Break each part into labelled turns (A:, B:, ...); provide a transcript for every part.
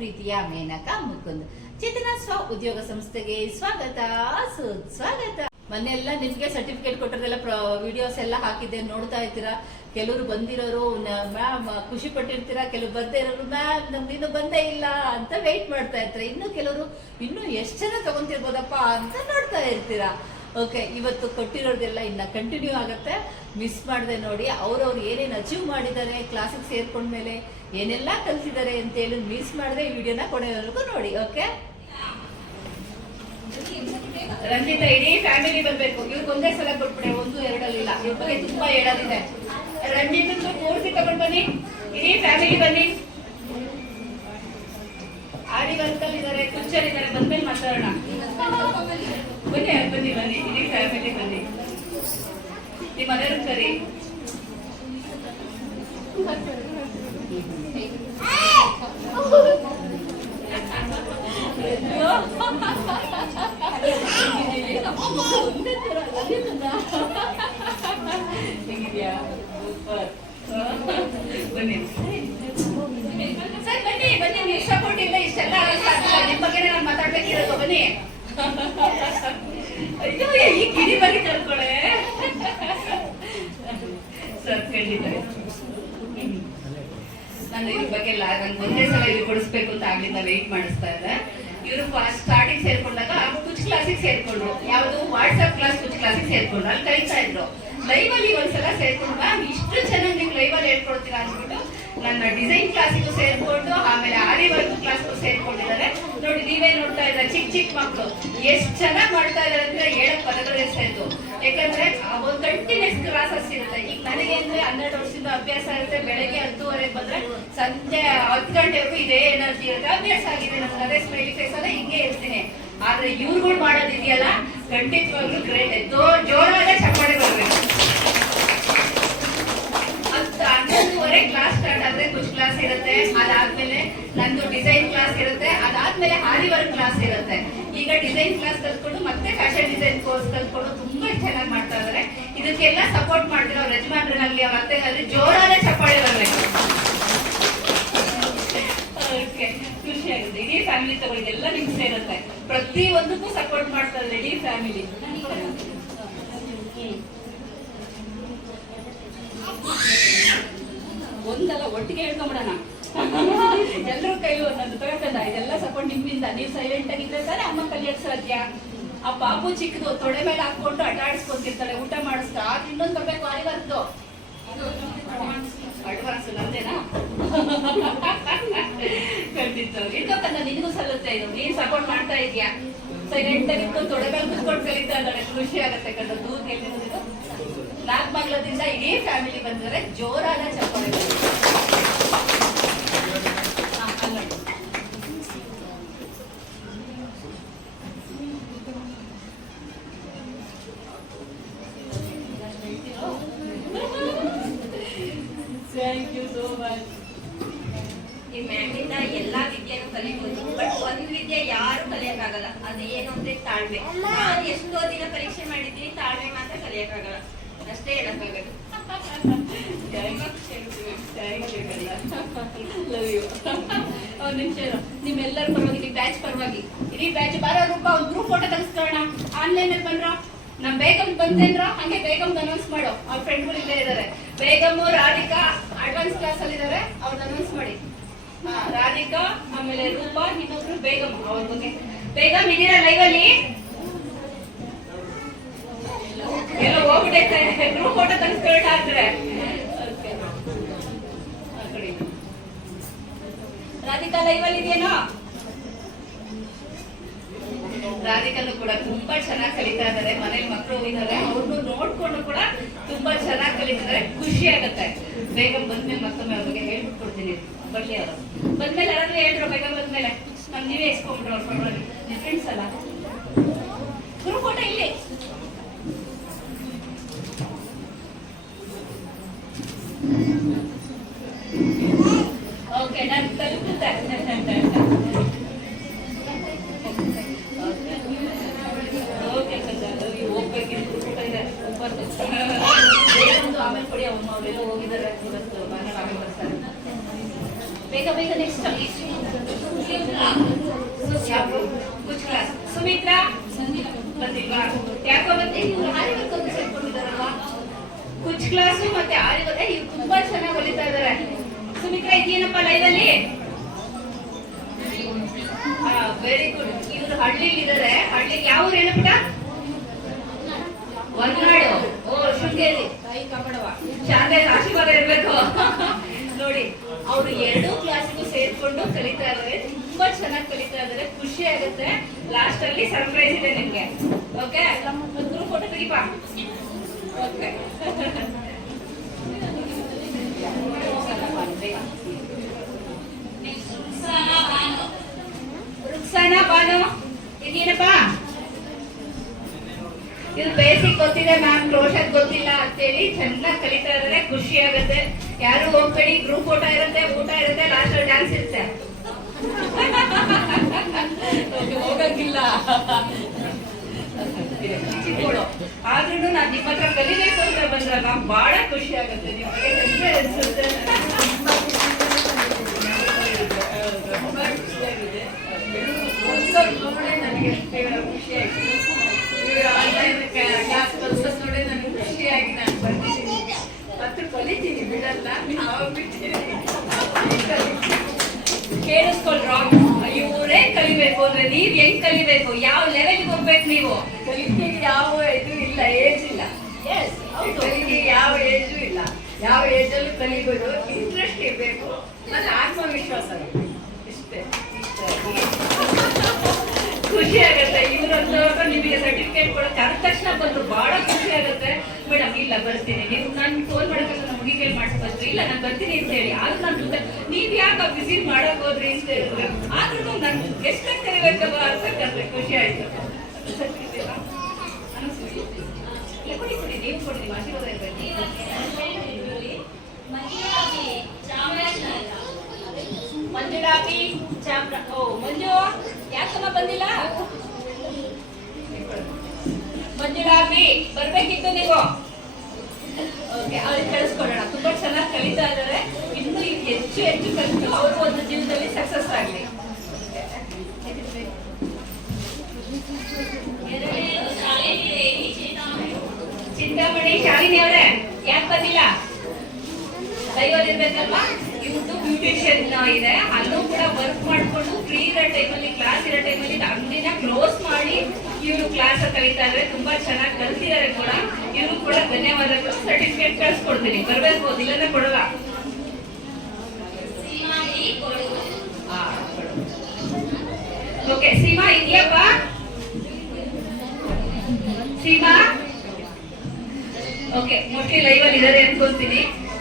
A: ಪ್ರೀತಿಯ ಮೇನಕ ಮುಕುಂದ್. ಚೇತನ ಸ್ವ ಉದ್ಯೋಗ ಸಂಸ್ಥೆಗೆ ಸ್ವಾಗತ. ಸುಸ್ವಾಗತ ಮೊನ್ನೆಲ್ಲ ನಿಮ್ಗೆ ಸರ್ಟಿಫಿಕೇಟ್ ಕೊಟ್ಟಿರೋದೆಲ್ಲ ವಿಡಿಯೋಸ್ ಎಲ್ಲ ಹಾಕಿದ್ದೆ. ನೋಡ್ತಾ ಇರ್ತೀರಾ ಕೆಲವರು ಬಂದಿರೋರು ಮ್ಯಾಮ್ ಖುಷಿ ಪಟ್ಟಿರ್ತೀರಾ? ಕೆಲವರು ಬರ್ದೇ ಇರೋರು, ಮ್ಯಾಮ್, ನಮ್ದು ಇನ್ನು ಬಂದೇ ಇಲ್ಲ ಅಂತ ವೆಯ್ಟ್ ಮಾಡ್ತಾ ಇರ್ತಾರೆ ಇನ್ನು ಕೆಲವರು ಇನ್ನು ಎಷ್ಟು ಜನ ತಗೊಂತಿರ್ಬೋದಪ್ಪ ಅಂತ ನೋಡ್ತಾ ಇರ್ತೀರಾ? ಓಕೆ ಇವತ್ತು ಕೊಟ್ಟಿರೋದೆಲ್ಲ ಇನ್ನ ಕಂಟಿನ್ಯೂ ಆಗುತ್ತೆ. ಮಿಸ್ ಮಾಡದೆ ನೋಡಿ, ಅವ್ರವ್ರು ಏನೇನು ಅಚೀವ್ ಮಾಡಿದ್ದಾರೆ ಕ್ಲಾಸಿಗೆ ಸೇರ್ಕೊಂಡ್ಮೇಲೆ. ಏನೆಲ್ಲ ಕಲಿಸಿದ್ದಾರೆ ಅಂತ ಹೇಳಿ ಮಿಸ್ ಮಾಡದೆ ಈ ವಿಡಿಯೋನ ಕೊನೆಯವರೆಗೂ ನೋಡಿ ಓಕೆ ರಂಜಿತಾ, ಇಡೀ ಫ್ಯಾಮಿಲಿ ಬರ್ಬೇಕು. ಇವ್ರಿಗೆ ಒಂದೇ ಸಲ ಕೊಟ್ಬಿಡೆ, ಒಂದು ಎರಡಲ್ಲಿಲ್ಲ ಇವ್ರ ಬಗ್ಗೆ ತುಂಬಾ ಹೇಳೋದಿದೆ. ರಂಜಿತ್ ಪೂರ್ತಿ ತಗೊಂಡ್ ಬನ್ನಿ. ಇಡೀ ಫ್ಯಾಮಿಲಿ ಬನ್ನಿ. ಆಡಿ ವರ್ಕಲ್ ಇದಾರೆ ಕುಚ್ಚರ್ ಇದಾರೆ ಬಂದ್ಮೇಲೆ ಮಾತಾಡೋಣ. ಬನ್ನಿ ಬನ್ನಿ ಬನ್ನಿ. ಇಡೀ ಫ್ಯಾಮಿಲಿ ಬನ್ನಿ. ನಿಮ್ಮ ಮನೆಯವ್ರು ಕರಿ ಸೇರ್ಕೊಂಡು ಆಮೇಲೆ ಆರಿ ವರ್ಕ್ ಕ್ಲಾಸ್ಗೂ ಸೇರ್ಕೊಂಡಿದ್ದಾರೆ. ನೋಡಿ, ನೀವೇ ನೋಡ್ತಾ ಇದ್ದಾರೆ ಚಿಕ್ಕ ಚಿಕ್ಕ ಮಕ್ಕಳು ಎಷ್ಟು ಚೆನ್ನಾಗಿ ಮಾಡ್ತಾ ಇದಾರೆ ಅಂದ್ರೆ ಹೇಳಕ್ ಪದಗಳು ಸೇರ್ತು ಯಾಕಂದ್ರೆ ಒಂದ್ ಕಂಟಿನ್ಯೂಸ್ ಕ್ಲಾಸಸ್ ಇರುತ್ತೆ. ಈಗ ನನಗೆ ಅಂದ್ರೆ ಹನ್ನೆರಡು ವರ್ಷದಿಂದ ಅಭ್ಯಾಸ ಇರುತ್ತೆ. ಬೆಳಗ್ಗೆ ಹತ್ತುವರೆಗೆ ಬಂದ್ರೆ ಸಂಜೆ ಹತ್ತು ಗಂಟೆವರೆಗೂ ಇದೇ ಎನರ್ಜಿ ಇರುತ್ತೆ. ಅಭ್ಯಾಸ ಆಗಿದೆ. ನಮ್ಗೆ ಅದೇ ಸ್ಮೈಲಿ ಫೇಸ್ ಅಲ್ಲ ಹಿಂಗೆ ಇರ್ತೀನಿ. ಆದ್ರೆ ಇವ್ರುಗಳು ಮಾಡೋದಿದೆಯಲ್ಲ? ಖಂಡಿತವಾಗ್ಲೂ ಗ್ರೇಟ್ ಜೋರಾದ ಚಪ್ಪಾಳೆ ಬರ್ಬೇಕು. ಹನ್ನೊಂದುವರೆ ಕ್ಲಾಸ್ ಸ್ಟಾರ್ಟ್ ಆದ್ರೆ ಕುಚ್ ಕ್ಲಾಸ್ ಇರುತ್ತೆ. ಅದಾದ್ಮೇಲೆ ನಂದು ಡಿಸೈನ್ ಕ್ಲಾಸ್ ಇರುತ್ತೆ. ಅದಾದ್ಮೇಲೆ ಹಾರಿ ವರ್ಕ್ ಕ್ಲಾಸ್ ಇರುತ್ತೆ. ಈಗ ಡಿಸೈನ್ ಕ್ಲಾಸ್ ಕಲ್ತ್ಕೊಂಡು ಮತ್ತೆ ಫ್ಯಾಷನ್ ಡಿಸೈನ್ ಕೋರ್ಸ್ ಕಲ್ತ್ಕೊಂಡು ತುಂಬಾ ಚೆನ್ನಾಗಿ ಮಾಡ್ತಾ ಇದಾರೆ. ಇದಕ್ಕೆಲ್ಲ ಸಪೋರ್ಟ್ ಮಾಡ್ತಿರೋ ಅವ್ರ ಅತ್ತೆ ಅವ್ರ ಅತ್ತೆನಲ್ಲಿ ಜೋರಾದ ಚಪ್ಪಾಳೆ ಬರ್ಬೇಕು. ಓಕೆ ಖುಷಿ ಆಗುತ್ತೆ ಇಡೀ ಫ್ಯಾಮಿಲಿ ತಗೊಳ್ಳಿ ಎಲ್ಲ ನಿಮ್ಗೆ ಸೇರುತ್ತೆ. ಪ್ರತಿ ಒಂದಕ್ಕೂ ಸಪೋರ್ಟ್ ಮಾಡ್ತಾ ಇದ್ದಾರೆ ಇಡೀ ಫ್ಯಾಮಿಲಿ ಒಟ್ಟಿಗೆ ಹೇಳ್ಕೊಂಬಿಡೋಣ. ಎಲ್ಲರೂ ಕೈ ಒಂದೊಂದು ತಗೋತದ ಇದೆಲ್ಲ ಸಪೋರ್ಟ್ ನಿಮ್ಮಿಂದ. ನೀವು ಸೈಲೆಂಟ್ ಆಗಿದ್ರೆ ಸರಿ ಅಮ್ಮ ಕಲಿಯಕ್ ಸಾಧ್ಯ. ಆ ಪಾಪು ಚಿಕ್ಕದು ತೊಡೆ ಮೇಲೆ ಹಾಕೊಂಡು ಅಡ್ಡಾಡಿಸ್ಕೊಂತಿರ್ತಾಳೆ, ಊಟ ಮಾಡಿಸ್ತಾ ಆಗ ಇನ್ನೊಂದು ಬರ್ಬೇಕು ಅರಿವರ್ದು ಅಡ್ವಾನ್ಸ್ ನಿನಗೂ ಸಲ್ಲುತ್ತೆ ಇದು. ನೀನ್ ಸಪೋರ್ಟ್ ಮಾಡ್ತಾ ಇದ್ಯಾ? ಸೈಲೆಂಟ್ ಆಗಿ ತೊಡೆ ಮೇಲೆ ಕುತ್ಕೊಂಡು ಕಲಿತಾ ಇದ್ದಾಳೆ. ಖುಷಿ ಆಗತ್ತೆ ಕಂಡ ದೂರ ಎಲ್ಲಿರೋದು ನಾಗಮಂಗಲದಿಂದ ಇಡೀ ಫ್ಯಾಮಿಲಿ ಬಂದಿದ್ದಾರೆ. ಜೋರಾದ ಚಪ್ಪಾಳೆ
B: ಈ ಮ್ಯಾಮಿಂದ ಎಲ್ಲಾ ವಿದ್ಯೆನೂ ಕಲಿಬಹುದು ಬಟ್ ಒಂದ್ ವಿದ್ಯೆ ಯಾರು ಕಲಿಯಕ್ಕಾಗಲ್ಲ ಅದು ಏನು ಅಂದ್ರೆ ತಾಳ್ಮೆ. ನಾನು ಎಷ್ಟೋ ದಿನ ಪರೀಕ್ಷೆ ಮಾಡಿದ್ದೀನಿ, ತಾಳ್ಮೆ ಮಾತ್ರ ಕಲಿಯಕ್ಕಾಗಲ್ಲ. ಅಷ್ಟೇ ಹೇಳಕ್ಕಾಗಲ್ಲ.
A: ಒಂದ್ ನಿಮಿಷ. ನಿಮ್ಮೆಲ್ಲರ ಪರವಾಗಿ ನಿಮ್ಮ ಬ್ಯಾಚ್ ಪರವಾಗಿ. ಇಡೀ ಬ್ಯಾಚ್ ಬಾರೋ ರೂಪ, ಒಂದು ಗ್ರೂಪ್ ಫೋಟೋ ತೆಗೆಸ್ಕೊಳ್ಳೋಣ ಆನ್ಲೈನ್ ಅಲ್ಲಿ ಬಂದ್ರ? ನಮ್ ಬೇಗಂ ಬಂತೇನ್ರ ಹಂಗೆ ಬೇಗಂ ಅನೌನ್ಸ್ ಮಾಡೋ. ಅವ್ರ ಫ್ರೆಂಡ್ಗಳು ಇಲ್ಲೇ ಇದಾರೆ. ಬೇಗಮ್ ರಾಧಿಕಾ ಅಡ್ವಾನ್ಸ್ ಕ್ಲಾಸ್ ಅಲ್ಲಿ ಇದಾರೆ ಅವ್ರನ್ನ ಅನೌನ್ಸ್ ಮಾಡಿ. ರಾಧಿಕಾ, ಆಮೇಲೆ ರೂಪ, ಇನ್ನೊಬ್ರು ಬೇಗಂ, ಅವ್ರ ಬಗ್ಗೆ. ಬೇಗಂ, ಇದೀರಾ ಲೈವ್ ಅಲ್ಲಿ? ಎಲ್ಲ ಹೋಗ್ಬಿಟ್ಟೈತೆ. ಗ್ರೂಪ್ ಫೋಟೋ ಆಗ್ತಾರೆ. ರಾಧಿಕಾ ಲೈವ್ ಅಲ್ಲಿ ಇದೆಯೇನೋ? ರಾಧಿಕನು ಕೂಡ ತುಂಬಾ ಚೆನ್ನಾಗಿ ಕಲಿತಾ ಇದ್ದಾರೆ. ಮನೇಲಿ ಮಕ್ಕಳು ಇದ್ದಾರೆ. ಅವ್ರನ್ನು ನೋಡ್ಕೊಂಡು ಕೂಡ ತುಂಬಾ ಚೆನ್ನಾಗಿ ಕಲಿತಿದ್ದಾರೆ. ಖುಷಿ ಆಗುತ್ತೆ. ಬೇಗ ಬಂದ್ಮೇಲೆ ಮತ್ತೊಮ್ಮೆ ಅವ್ರಿಗೆ ಹೇಳ್ಬಿಟ್ಟು ಬರ್ಲಿ ಅವರು ಬಂದ್ಮೇಲೆ ಯಾರಾದ್ರೂ ಹೇಳಿದ್ರು ಬೇಗ ಬಂದ್ಮೇಲೆ. ನಮ್ ನೀವೇ ಇಸ್ಕೊಂಡ್ಬಿಟ್ರು ಅವ್ರ ಅಲ್ಲ ಗ್ರೂಪ್ ಫೋಟೋ ಇಲ್ಲಿ ಓಕೆ ನಾನು ತಲುಪುತ್ತೆ ಓಕೆ ಕಂದ ಹೋಗ್ಬೇಕಿತ್ತು ಊಟ ಇದೆ ಬರ್ದು. ಬೇಗೊಂದು ಆಮೇಲೆ ಕೊಡಿ ಅಮ್ಮ ಅವರೆಲ್ಲ ಹೋಗಿದ್ದಾರೆ ಇವತ್ತು ಭಾನುವಾರ ಆಮೇಲೆ ಬರ್ತಾರೆ ಬೇಗ ಬೇಗ ನೆಕ್ಸ್ಟ್ ಕುಚ್ ಕ್ಲಾಸ್ ಸುಮಿತ್ರಾ ಬಂದಿಲ್ವಾ ಯಾಕೋ ಮತ್ತೆ ಇವ್ರು ಆರಿ ವರ್ಕ್ ಒಂದು ಸೇರ್ಕೊಂಡಿದಾರಲ್ವಾ ಕುಚ್ ಕ್ಲಾಸು ಮತ್ತೆ ಆರಿ ವರ್ಕ್ ಇವ್ರು ತುಂಬಾ ಚೆನ್ನಾಗಿ ಹೊಲಿತಾ ಇದಾರೆ ಇದೆಯೇನಪ್ಪ ವೆರಿ ಗುಡ್ ಇವ್ರು ಹಳ್ಳಿಲಿ ಇದಾರೆ ಹಳ್ಳಿ ಯಾವ ಊರು ಹೊರನಾಡು ಓ, ಶೃಂಗೇರಿ. ತಾಯಿ ಕಾಪಾಡವ ಶಾಲೆ ಆಶೀರ್ವಾದ ಇರ್ಬೇಕು. ನೋಡಿ, ಅವರು ಎರಡೂ ಕ್ಲಾಸ್ಗೂ ಸೇರ್ಕೊಂಡು ಕಲಿತಾ ಇದಾರೆ ತುಂಬಾ ಚೆನ್ನಾಗಿ ಕಲಿತಾ ಇದಾರೆ ಖುಷಿ ಆಗುತ್ತೆ. ಲಾಸ್ಟ್ ಅಲ್ಲಿ ಸರ್ಪ್ರೈಸ್ ಇದೆ ನಿಮ್ಗೆ. ಓಕೆ ಒಂದು ಫೋಟೋ ತೆಗಿಪ ಓಕೆ ರುಕ್ಸಾನಾ ಬಾನು. ಇದೀನಪ್ಪ ಇದು ಬೇಸಿಕ್ ಗೊತ್ತಿದೆ ಮ್ಯಾಮ್ ಕ್ರೋಶದ್ ಗೊತ್ತಿಲ್ಲ ಅಂತೇಳಿ ಚೆನ್ನಾಗಿ ಕಲಿತಾ ಇದ್ರೆ ಖುಷಿ ಆಗುತ್ತೆ. ಯಾರು ಹೋಗ್ಬೇಡಿ ಗ್ರೂಪ್ ಊಟ ಇರುತ್ತೆ ಊಟ ಇರುತ್ತೆ ಲಾಸ್ಟ್ ಡ್ಯಾನ್ಸ್ ಇರುತ್ತೆ. ಹೋಗಂಗಿಲ್ಲ ಆದ್ರೂ ನಾನು ನಿಮ್ಮ ಹತ್ರ ಕಲಿಬೇಕು ಅಂತ ಬಂದ್ರಲ್ಲ ಬಹಳ ಖುಷಿ ಆಗುತ್ತೆ. ನಿಮಗೆ ಅನ್ಸುತ್ತೆ ತುಂಬಾ ಖುಷಿಯಾಗಿದೆ ಒಂದ್ಸಲ ನೋಡೇ ನನಗೆ ಖುಷಿ ಆಯ್ತು ಇವ್ರ ಆನ್ಲೈನ್ ಕ್ಲಾಸ್ ಕಲ್ಸೋದ್ ನೋಡಿ ನನಗೆ ಖುಷಿಯಾಗಿ ನಾನು ಬರ್ತಿದ್ದೀನಿ ಮತ್ತು ಕಲಿತೀನಿ ಬಿಡಲ್ಲ ನಾವು ಬಿಟ್ಟಿದ್ದೀನಿ ಕೇಳಿಸ್ಕೊಳ್ರ ಇವರೇ ಕಲಿಬೇಕು ಅಂದ್ರೆ ನೀವ್ ಹೆಂಗ್ ಕಲಿಬೇಕು? ಯಾವ ಲೆವೆಲ್ಗೆ ಹೋಗ್ಬೇಕು ನೀವು?
C: ಕಲಿಕೆಗೆ ಯಾವ ಇದು ಇಲ್ಲ ಏಜ್ ಇಲ್ಲ.
A: ಎಸ್
C: ಕಲಿಕೆಗೆ ಯಾವ ಏಜು ಇಲ್ಲ. ಯಾವ ಏಜಲ್ಲೂ ಕಲಿಬೋದು. ಇಂಟ್ರೆಸ್ಟ್ ಇರಬೇಕು. ಮತ್ತೆ ಆತ್ಮವಿಶ್ವಾಸ. ಇಷ್ಟೇ
A: ಖುಷಿ ಆಗುತ್ತೆ. ಇವ್ರಂತವ್ರು ನಿಮಗೆ ಸರ್ಟಿಫಿಕೇಟ್ ಕೊಡಕ್ಕೆ ಅಂದ ತಕ್ಷಣ ಬಂದ್ರು. ಬಹಳ ಖುಷಿ ಆಗುತ್ತೆ. ಮೇಡಮ್ ಇಲ್ಲ, ಬರ್ತೀನಿ. ನೀವು ನಾನು ಫೋನ್ ಮಾಡಕ್ಕೆ ನಮ್ಮ ಹುಡುಗಿ ಕೇಳಿ ಮಾಡಿಸ್ಬೋದು ಇಲ್ಲ, ನಾನು ಬರ್ತೀನಿ ಅಂತ ಹೇಳಿ. ಆದ್ರೂ ನಾನು ಜೊತೆ ನೀವ್ ಯಾಕೆ ವಿಸಿಟ್ ಮಾಡಕ್ ಹೋದ್ರಿ ಅಂತ ಹೇಳಿದ್ರೆ ಆದ್ರೂ ನಾನು ಎಷ್ಟಾಗಿ ಕರಿಬೇಕಲ್ಲ ಅಂತಕ್ಕಂಥ ಖುಷಿ ಆಯ್ತು. ಮಂಜುಳಾಪಿ, ಚಾಮ್ರ ಓ, ಮಂಜು, ಯಾಕಮ್ಮ ಬಂದಿಲ್ಲ? ಮಂಜುಳಾಪಿ ಬರ್ಬೇಕಿತ್ತು ನೀವು. ಓಕೆ ಅವ್ರಿಗೆ ಕಳಿಸ್ಕೊಡೋಣ. ತುಂಬಾ ಚೆನ್ನಾಗಿ ಕಲಿತಾ ಇದ್ದಾರೆ. ಇನ್ನು ಹೆಚ್ಚು ಹೆಚ್ಚು ಕಲಿತು ಅವರು ಒಂದು ಜೀವನದಲ್ಲಿ ಸಕ್ಸಸ್ ಆಗಲಿ. ಚಿಂತಾಮಣಿ, ಶಾಲಿನಿ ಅವರೇ, ಯಾಕೆ ಬಂದಿಲ್ಲ? ಇರ್ಬೇಕಲ್ವಾ ಇವ್ರದ್ದು ಬ್ಯೂಟಿಷಿಯನ್ ಇದೆ. ಅಲ್ಲೂ ಕೂಡ ವರ್ಕ್ ಮಾಡ್ಕೊಂಡು ಫ್ರೀ ಇರೋ ಟೈಮಲ್ಲಿ ಕ್ಲಾಸ್ ಇರೋ ಟೈಮಲ್ಲಿ ಅಂಗಡಿನ ಕ್ಲೋಸ್ ಮಾಡಿ ಇವರು ಕ್ಲಾಸ್ ಕಲಿತಾ ಇದ್ರೆ ತುಂಬಾ ಚೆನ್ನಾಗಿ ಕಲ್ತಿದ್ದಾರೆ ಕೂಡ. ಇವರು ಕೂಡ ಧನ್ಯವಾದಗಳು. ಸರ್ಟಿಫಿಕೇಟ್ ಕಳ್ಸ್ಕೊಡ್ತೀನಿ. ಬರ್ಬೇಕು ಇಲ್ಲಂದ್ರೆ ಕೊಡಲ್ಲ. ಓಕೆ ಸೀಮಾ ಇದೆಯಪ್ಪ? ಸೀಮಾ? ಓಕೆ ಮೋಸ್ಟ್ಲಿ ಲೈವ್ ಅಲ್ಲಿ ಇದಾರೆ ಅನ್ಕೊಂತೀನಿ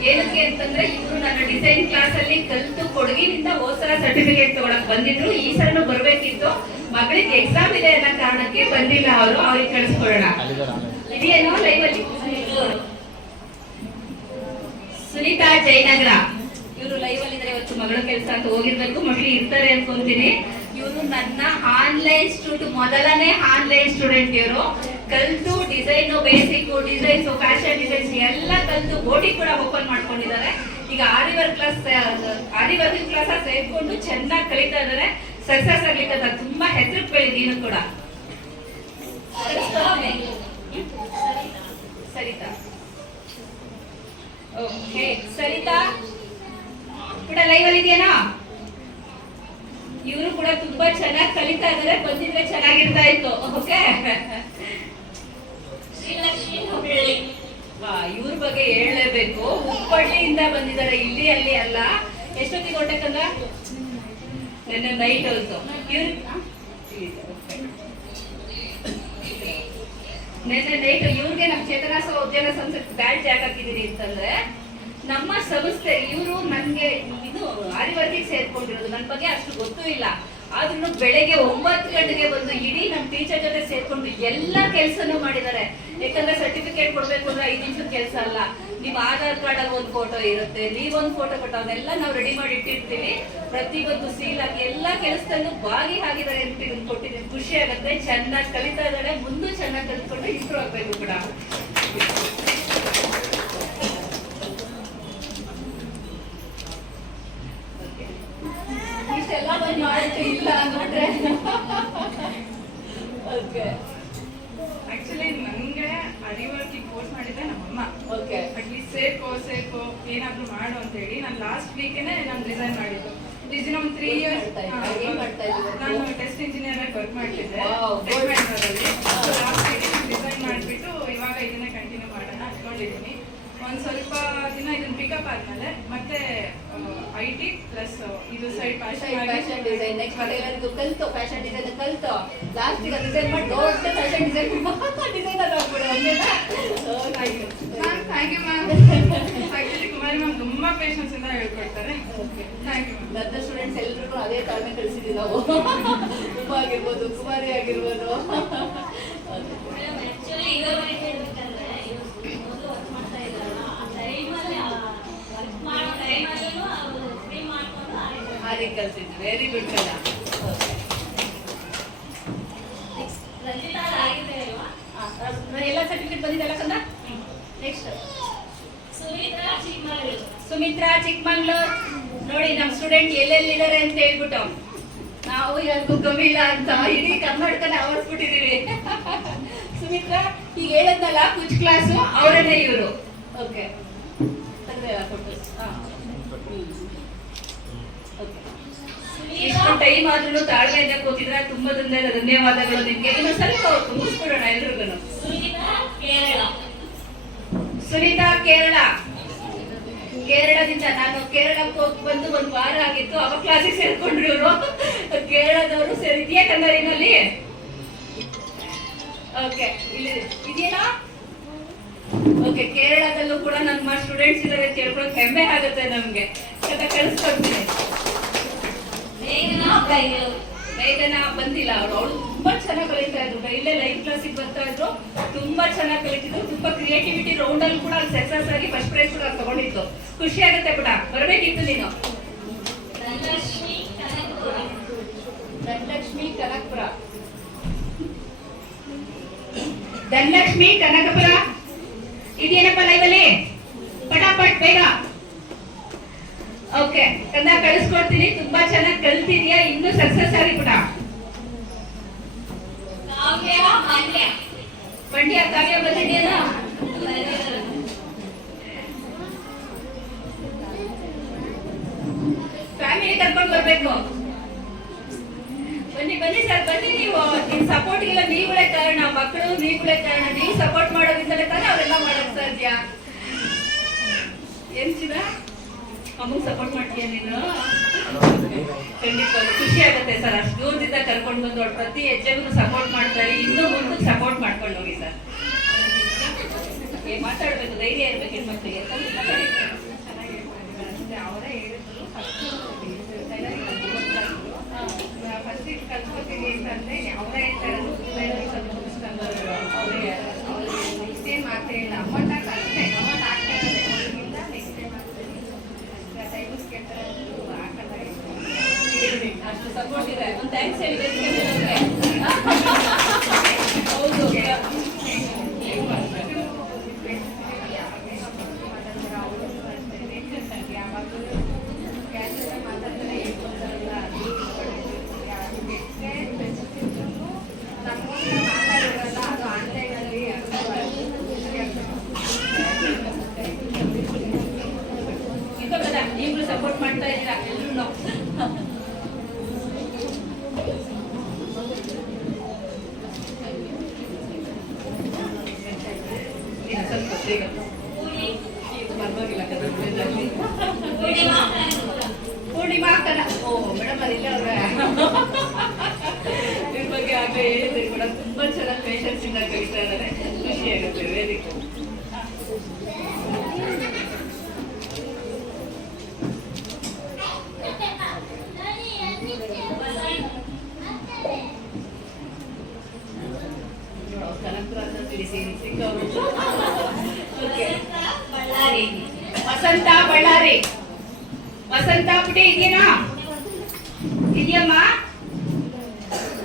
A: ಏನಕ್ಕೆ ಅಂತಂದ್ರೆ ಇವರು ನನ್ನ ಡಿಸೈನ್ ಕ್ಲಾಸ್ ಅಲ್ಲಿ ಕಲ್ತು ಕೊಡಗಿನಿಂದ ಹೋದ್ ಸಲ ಸರ್ಟಿಫಿಕೇಟ್ ತಗೊಳಕ್ ಬಂದಿದ್ರು. ಈ ಸಲನು ಬರ್ಬೇಕಿತ್ತು. ಮಗಳಿಗೆ ಎಕ್ಸಾಮ್ ಇದೆ ಅನ್ನೋ ಕಾರಣಕ್ಕೆ ಬಂದಿಲ್ಲ ಅವರು ಅವ್ರಿಗೆ ಕಳಿಸ್ಕೊಡೋಣ ಇದೆಯೇನೋ ಲೈವ್ ಅಲ್ಲಿ? ಸುನೀತಾ ಜಯನಗರ. ಇವರು ಲೈವ್ ಅಲ್ಲಿ ಇದ್ರೆ ಇವತ್ತು ಮಗಳ ಕೆಲಸ ಅಂತ ಹೋಗಿರ್ಬೇಕು. ಮಕ್ಳು ಇರ್ತಾರೆ ಅನ್ಕೊಂತೀನಿ. ಇವರು ನನ್ನ ಆನ್ಲೈನ್ ಸ್ಟೂಡೆಂಟ್ ಮೊದಲನೇ ಆನ್ಲೈನ್ ಸ್ಟೂಡೆಂಟ್ ಇವರು. ಕಲ್ತು design basic designs fashion designs ಎಲ್ಲ ಕಲ್ತು ಬೋಟಿ ಕೂಡ ಓಪನ್ ಮಾಡ್ಕೊಂಡಿದ್ದಾರೆ. ಈಗ aari work class aari work class ಸೇರ್ಕೊಂಡು ಚೆನ್ನಾಗಿ ಕಲಿತಾ ಇದ್ದಾರೆ. ಸಕ್ಸಸ್ ಆಗ್ಲಿಕ್ಕೆ ಅದು ತುಂಬಾ ಹೆಸರು ಬೆಳೆದೀನು ಕೂಡ. ಸರಿತಾ? ಓಕೆ ಸರಿತಾ? ಕೂಡ ಲೈವ್ ಅಲ್ಲಿ ಇದೆಯೇನಾ? ಇವರು ಕೂಡ ತುಂಬಾ ಚೆನ್ನಾಗಿ ಕಲಿತಾ ಇದ್ದಾರೆ ಬಂದಿದ್ರೆ ಚೆನ್ನಾಗಿರ್ತಾ ಇತ್ತು. ಓಕೆ ವಾ ಇವ್ರ ಬಗ್ಗೆ ಹೇಳಲೇಬೇಕು. ಹುಬ್ಬಳ್ಳಿಯಿಂದ ಬಂದಿದ್ದಾರೆ ಇಲ್ಲಿ ಅಲ್ಲಿ ಅಲ್ಲ. ಎಷ್ಟೊತ್ತಿಗೆ ಹೊಟ್ಟೆಕಂದ ನಿನ್ನೆ ನೈಟ್ ಇವ್ರು ನಿನ್ನೆ ನೈಟ್ ಇವ್ರಿಗೆ ನಮ್ಮ ಚೇತನಾಸ ಉದ್ಯಾನ ಸಂಸ್ಥೆ ಬ್ಯಾಡ್ ಜಾಕ್ ಹಾಕಿದ್ದೀನಿ ಅಂತಂದ್ರೆ, ನಮ್ಮ ಸಂಸ್ಥೆ ಇವರು ನನಗೆ ಇದು ಆರಿವರ್ಗಿಗೆ ಸೇರ್ಕೊಂಡಿರೋದು. ನನ್ನ ಬಗ್ಗೆ ಅಷ್ಟು ಗೊತ್ತೂ ಇಲ್ಲ. ಆದ್ರೂ ಬೆಳಗ್ಗೆ ಒಂಬತ್ತು ಗಂಟೆಗೆ ಬಂದು ಇಡೀ ನಮ್ಮ ಟೀಚರ್ ಜೊತೆ ಸೇರ್ಕೊಂಡು ಎಲ್ಲ ಕೆಲಸನೂ ಮಾಡಿದ್ದಾರೆ. ಯಾಕಂದ್ರೆ ಸರ್ಟಿಫಿಕೇಟ್ ಕೊಡ್ಬೇಕು ಅಂದ್ರೆ ಐದು ನಿಮಿಷದ ಕೆಲಸ ಅಲ್ಲ. ನಿಮ್ ಆಧಾರ್ ಕಾರ್ಡ್ ಅಲ್ಲಿ ಒಂದು ಫೋಟೋ ಇರುತ್ತೆ ನೀವೊಂದು ಫೋಟೋ ಕೊಟ್ಟು ಅವನ್ನೆಲ್ಲ ನಾವು ರೆಡಿ ಮಾಡಿ ಇಟ್ಟಿರ್ತೀವಿ. ಪ್ರತಿಯೊಂದು ಸೀಲ್ ಆಗಿ ಎಲ್ಲ ಕೆಲಸದಲ್ಲೂ ಭಾಗಿ ಆಗಿದ್ದಾರೆ ಅಂತ ಕೊಟ್ಟಿದ್ದೀನಿ. ಖುಷಿ ಆಗುತ್ತೆ, ಚೆನ್ನಾಗಿ ಕಲಿತಾ ಇದ್ದಾರೆ, ಮುಂದೂ ಚೆನ್ನಾಗಿ ಕಲಿತ್ಕೊಂಡು ಇಂಪ್ರೂವ್ ಆಗ್ಬೇಕು ಕೂಡ ಇಷ್ಟು ಅಷ್ಟೆಲ್ಲ ಬಂದು ಮಾಡಿಟ್ಟು ಇಲ್ಲ ಅಂದ್ಬಿಟ್ರೆ ಓಕೆ
D: ಆಕ್ಚುಲಿ ನಂಗೆ ಅರಿವರ್ಕಿ ಕೋರ್ಸ್ ಮಾಡಿದ್ದೆ ನಮ್ಮಮ್ಮ
A: ಓಕೆ
D: ಅಟ್ಲೀಸ್ಟ್ ಸೇರ್ಕೋ ಸೇರ್ಕೋ ಏನಾದ್ರು ಮಾಡು ಅಂತ ಹೇಳಿ ನಾನು ಲಾಸ್ಟ್ ವೀಕೇನೆ ನಾನು ರಿಸೈನ್ ಮಾಡಿದ್ದು ಇದನ್ನ ಒಂದು ತ್ರೀ ಇಯರ್ಸ್?
A: ಏನ್ ಮಾಡ್ತಾ
D: ನಾನು ಟೆಸ್ಟ್ ಇಂಜಿನಿಯರ್ ಆಗಿ ವರ್ಕ್ ಮಾಡ್ತಿದ್ದೆ. ರಿಸೈನ್ ಮಾಡಿಬಿಟ್ಟು ಇವಾಗ ಇದನ್ನೇ ಕಂಟಿನ್ಯೂ ಮಾಡೋಣ ಅನ್ಕೊಂಡಿದ್ದೀನಿ. ಒಂದು ಸ್ವಲ್ಪ ದಿನ ಇದನ್ನ ಪಿಕಪ್ ಆದ್ಮೇಲೆ ಐ ಟಿ ಪ್ಲಸ್ ಇದು ಸೈಡ್
A: ಫ್ಯಾಷನ್ ಡಿಸೈನ್ ನೆಕ್ಸ್ಟ್ ಮತ್ತೆ ಏನಾದ್ರು ಕಲ್ತು ಫ್ಯಾಷನ್ ಡಿಸೈನ್ ಕಲ್ತು. ಲಾಸ್ಟ್ ಈಗ ಡಿಸೈನ್ ಮಾಡಿ ದೊಡ್ಡ fashion design ಹಂಗೇನಾ
D: ma'am thank you ma'am actually Kumari ma'am ತುಂಬ ಪೇಷನ್ಸ್ ಇಂದ ಹೇಳ್ಕೊಡ್ತಾರೆ. ಥ್ಯಾಂಕ್ ಯು ಮ್ಯಾಮ್
A: ನನ್ನ ಸ್ಟೂಡೆಂಟ್ಸ್ ಎಲ್ರಿಗೂ ಅದೇ ತಾಳ್ಮೆ ಕಳಿಸಿದ್ವಿ ನಾವು. ಉಪ ಆಗಿರ್ಬೋದು ಕುಮಾರಿ ಆಗಿರ್ಬೋದು.
B: ಆಕ್ಚುಲಿ ಇರೋವರೆಗೆ ಹೇಳ್ಬೇಕಂದ್ರೆ ಇವ್ರು ಮೊದಲು ವರ್ಕ್ ಮಾಡ್ತಾ ಇದ್ದಾರಲ್ಲ ಆ ಟೈಮಲ್ಲಿ ವರ್ಕ್ ಮಾಡೋ ಟೈಮಲ್ಲೂ ಅವರು ಫ್ರೀ ಮಾಡ್ಕೊಂಡು
A: ಹಾಗೆ ಕಲ್ಸಿದ್ವಿ ವೆರಿ ಗುಡ್ ಕಲ.
B: Next, ರಂಜಿತಾ ಆಗಿದೆ ಅಲ್ವಾ
A: ಎಲ್ಲ ಸರ್ಟಿಫಿಕೇಟ್ ಬಂದಿದ್ದಲ್ಲ ಕಂದ ನೆಕ್ಸ್ಟ್
B: ಸುಮಿತ್ರಾ ಚಿಕ್ಕಮಗಳೂರು.
A: ನೋಡಿ ನಮ್ಮ ಸ್ಟೂಡೆಂಟ್ ಎಲ್ಲೆಲ್ಲಿದ್ದಾರೆ ಅಂತ ಹೇಳ್ಬಿಟ್ಟು. ನಾವು ಯಾರಿಗೂ ಗಮಿಲ್ಲ ಅಂತ ಇಡೀ ಕರ್ನಾಟಕನ ಆವರಿಸ್ಬಿಟ್ಟಿದೀವಿ ಸುಮಿತ್ರಾ ಈಗ ಹೇಳದ್ನಲ್ಲ ಕುಚ್ ಕ್ಲಾಸು ಅವರನ್ನೇ ಇವರು. ಓಕೆ ಇಷ್ಟು ಟೈಮ್ ಆದ್ರೂ ತಾಳ್ಮೆಯಿಂದ ಕೂತಿದ್ರೆ ತುಂಬಾ ತುಂಬ ಧನ್ಯವಾದಗಳು ನಿಮ್ಗೆ. ಇನ್ನು ಸ್ವಲ್ಪ ಮುಗಿಸ್ಕೊಡೋಣ ಮುಗಿಸ್ಬಿಡೋಣ ಎಲ್ರಿಗೂ
B: ಸುನಿತಾ ಕೇರಳ.
A: ಸುನೀತಾ ಕೇರಳ. ಕೇರಳದಿಂದ ನಾನು ಕೇರಳಕ್ಕೆ ಹೋಗಿ ಬಂದು ಒಂದು ವಾರ ಆಗಿತ್ತು. ಅವ ಕ್ಲಾಸಿಗೆ ಸೇರ್ಕೊಂಡ್ರು ಇವರು. ಕೇರಳದವರು ಸೇರಿ ಇದೆಯಾ ಕನ್ನಡಿನಲ್ಲಿ? ಓಕೆ ಇಲ್ಲಿ ಇದೆಯಾ ಓಕೆ ಕೇರಳದಲ್ಲೂ ಕೂಡ ನಮ್ಮ ಸ್ಟೂಡೆಂಟ್ಸ್ ಇದಾರೆ ಅಂತ ಹೇಳ್ಕೊಳಕ್ ಹೆಮ್ಮೆ ಆಗುತ್ತೆ ನಮ್ಗೆ. ಕಳಿಸ್ಕೊಡ್ತೀನಿ.
B: ಮೇಘನ
A: ಬಂದಿಲ್ಲ ಅವಳು ಅವಳು ತುಂಬಾ ಚೆನ್ನಾಗಿ ಕಲಿತಾ ಇದ್ರು. ಲೈಫ್ ಕ್ಲಾಸಿಗೆ ಬರ್ತಾ ಇದ್ರು. ತುಂಬಾ ಚೆನ್ನಾಗಿ ಕಲಿತಿದ್ರು. ತುಂಬಾ ಕ್ರಿಯೇಟಿವಿಟಿ ರೌಂಡ್ ಅಲ್ಲಿ ಕೂಡ ಸಕ್ಸಸ್ ಆಗಿ ಫಸ್ಟ್ ಪ್ರೈಸ್ ಕೂಡ ತಗೊಂಡಿತ್ತು ಖುಷಿ ಆಗುತ್ತೆ ಬಿಡ. ಬರಬೇಕಿತ್ತು ನೀನು.
B: ಧನಲಕ್ಷ್ಮಿ ಕನಕಪುರ.
A: ಧನಲಕ್ಷ್ಮಿ ಕನಕಪುರ. ಇದೇನಪ್ಪ ಲೈವಲ್ಲಿ ಅಲ್ಲಿ? ಪಟಾಪಟ್ ಬೇಗ. ಓಕೆ ಕಂದ ಕಳಿಸ್ಕೊಡ್ತೀನಿ ತುಂಬಾ ಚೆನ್ನಾಗಿ ಕಲ್ತಿದ್ಯಾ ಇನ್ನೂ ಸಕ್ಸಸ್ ಆಗಿ
B: ಕೂಡ ಮಂಡ್ಯ.
A: ಕಾವ್ಯ ಬಂದಿದೆಯಲ್ಲ? ಫ್ಯಾಮಿಲಿ ಕರ್ಕೊಂಡು ಬರ್ಬೇಕು. ಬನ್ನಿ ಬನ್ನಿ ಸರ್ ಬನ್ನಿ ನೀವು. ನಿಮ್ ಸಪೋರ್ಟ್ ಇಲ್ಲ ನೀವುಗಳೇ ಕಾರಣ ಮಕ್ಕಳು ನೀವುಗಳೇ ಕಾರಣ. ನೀವು ಸಪೋರ್ಟ್ ಮಾಡೋದ್ರಿಂದಲೇ ತಾನೇ ಅವರೆಲ್ಲ ಮಾಡಕ್ ಸಾಧ್ಯ. ಏನ್ ಚಿನ್ನ ಅಮ್ಮಗ್ ಸಪೋರ್ಟ್ ಮಾಡ್ತೀಯ ನೀನು? ಖಂಡಿತ ಖುಷಿ ಆಗುತ್ತೆ ಸರ್. ಅಷ್ಟು ದೂರದಿಂದ ಕರ್ಕೊಂಡು ಬಂದು ಅವ್ರು ಪ್ರತಿ ಹೆಜ್ಜೆಗೂ ಸಪೋರ್ಟ್ ಮಾಡ್ತಾರೆ. ಇನ್ನೂ ಮುಂದಕ್ಕೆ ಸಪೋರ್ಟ್ ಮಾಡ್ಕೊಂಡು ಹೋಗಿ ಸರ್. ಏ ಮಾತಾಡಬೇಕು ಧೈರ್ಯ ಇರಬೇಕು ಹೆಣ್ಮಕ್ಳಿಗೆ.
D: ಅವರೇ ಹೇಳಿದ್ರು. ಫಸ್ಟ್ ಫಸ್ಟ್ ಕಲ್ತ್ಕೊತೀನಿ ಅಂತಂದ್ರೆ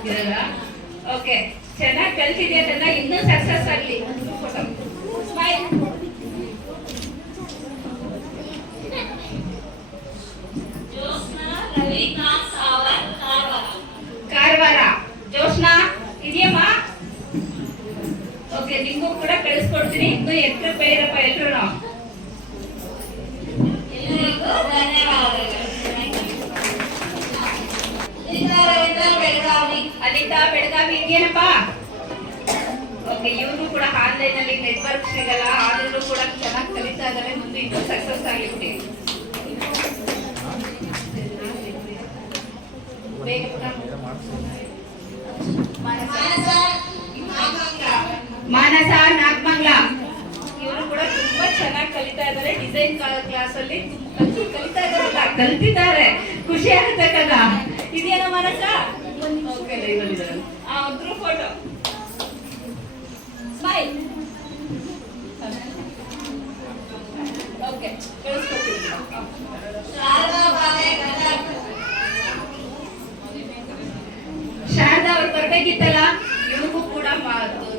A: ಇರಲ್ಲ ಓಕೆ ಚೆನ್ನಾಗಿ
B: ಕಲ್ತಿದೆ ಅದನ್ನ
A: ಇನ್ನೂ ಸಕ್ಸಸ್ ಆಗಲಿ. ಕಾರವಾರ. ಜೋಶ್ನಾ ಇದೆಯಮ್ಮ? ಓಕೆ ನಿಮಗೂ ಕೂಡ ಕಳಿಸ್ಕೊಡ್ತೀನಿ. ಇನ್ನು
B: ಎತ್ತರ ಬೇರಪ್ಪ
A: ಎಲ್ರು ಇದೆಯೇನಪ್ಪ ಓಕೆ, ಇವರು ಕೂಡ ಆನ್ಲೈನ್ ಅಲ್ಲಿ ನೆಟ್ವರ್ಕ್ ಸಿಗಲ್ಲ, ಆದ್ರೂ ಕೂಡ ಚೆನ್ನಾಗಿ ಕಲಿತಾ ಇದ್ದಾರೆ ಮುಂದೆ ಇನ್ನೂ ಸಕ್ಸಸ್ ಪುನಃ ಮಾನಸ, ನಾಗಮಂಗ್ಲ. ಇವರು ಕೂಡ ತುಂಬಾ ಚೆನ್ನಾಗಿ ಕಲಿತಾ ಇದ್ದಾರೆ ಡಿಸೈನ್ ಕ್ಲಾಸ್ ಅಲ್ಲಿ ಕಲಿತಾ ಇದಾರಲ್ಲ ಕಲ್ತಿದ್ದಾರೆ. ಖುಷಿ ಆಗುತ್ತೆ ಕದ ಇದೇನೋ Manasa? Okay photo smile okay ಕಳಿಸ್ಕೊಡ್ತೀನಿ ಶಾರದಾ ಅವ್ರು ಬರ್ಬೇಕಿತ್ತಲ್ಲ? ಇವ್ರಿಗೂ ಕೂಡ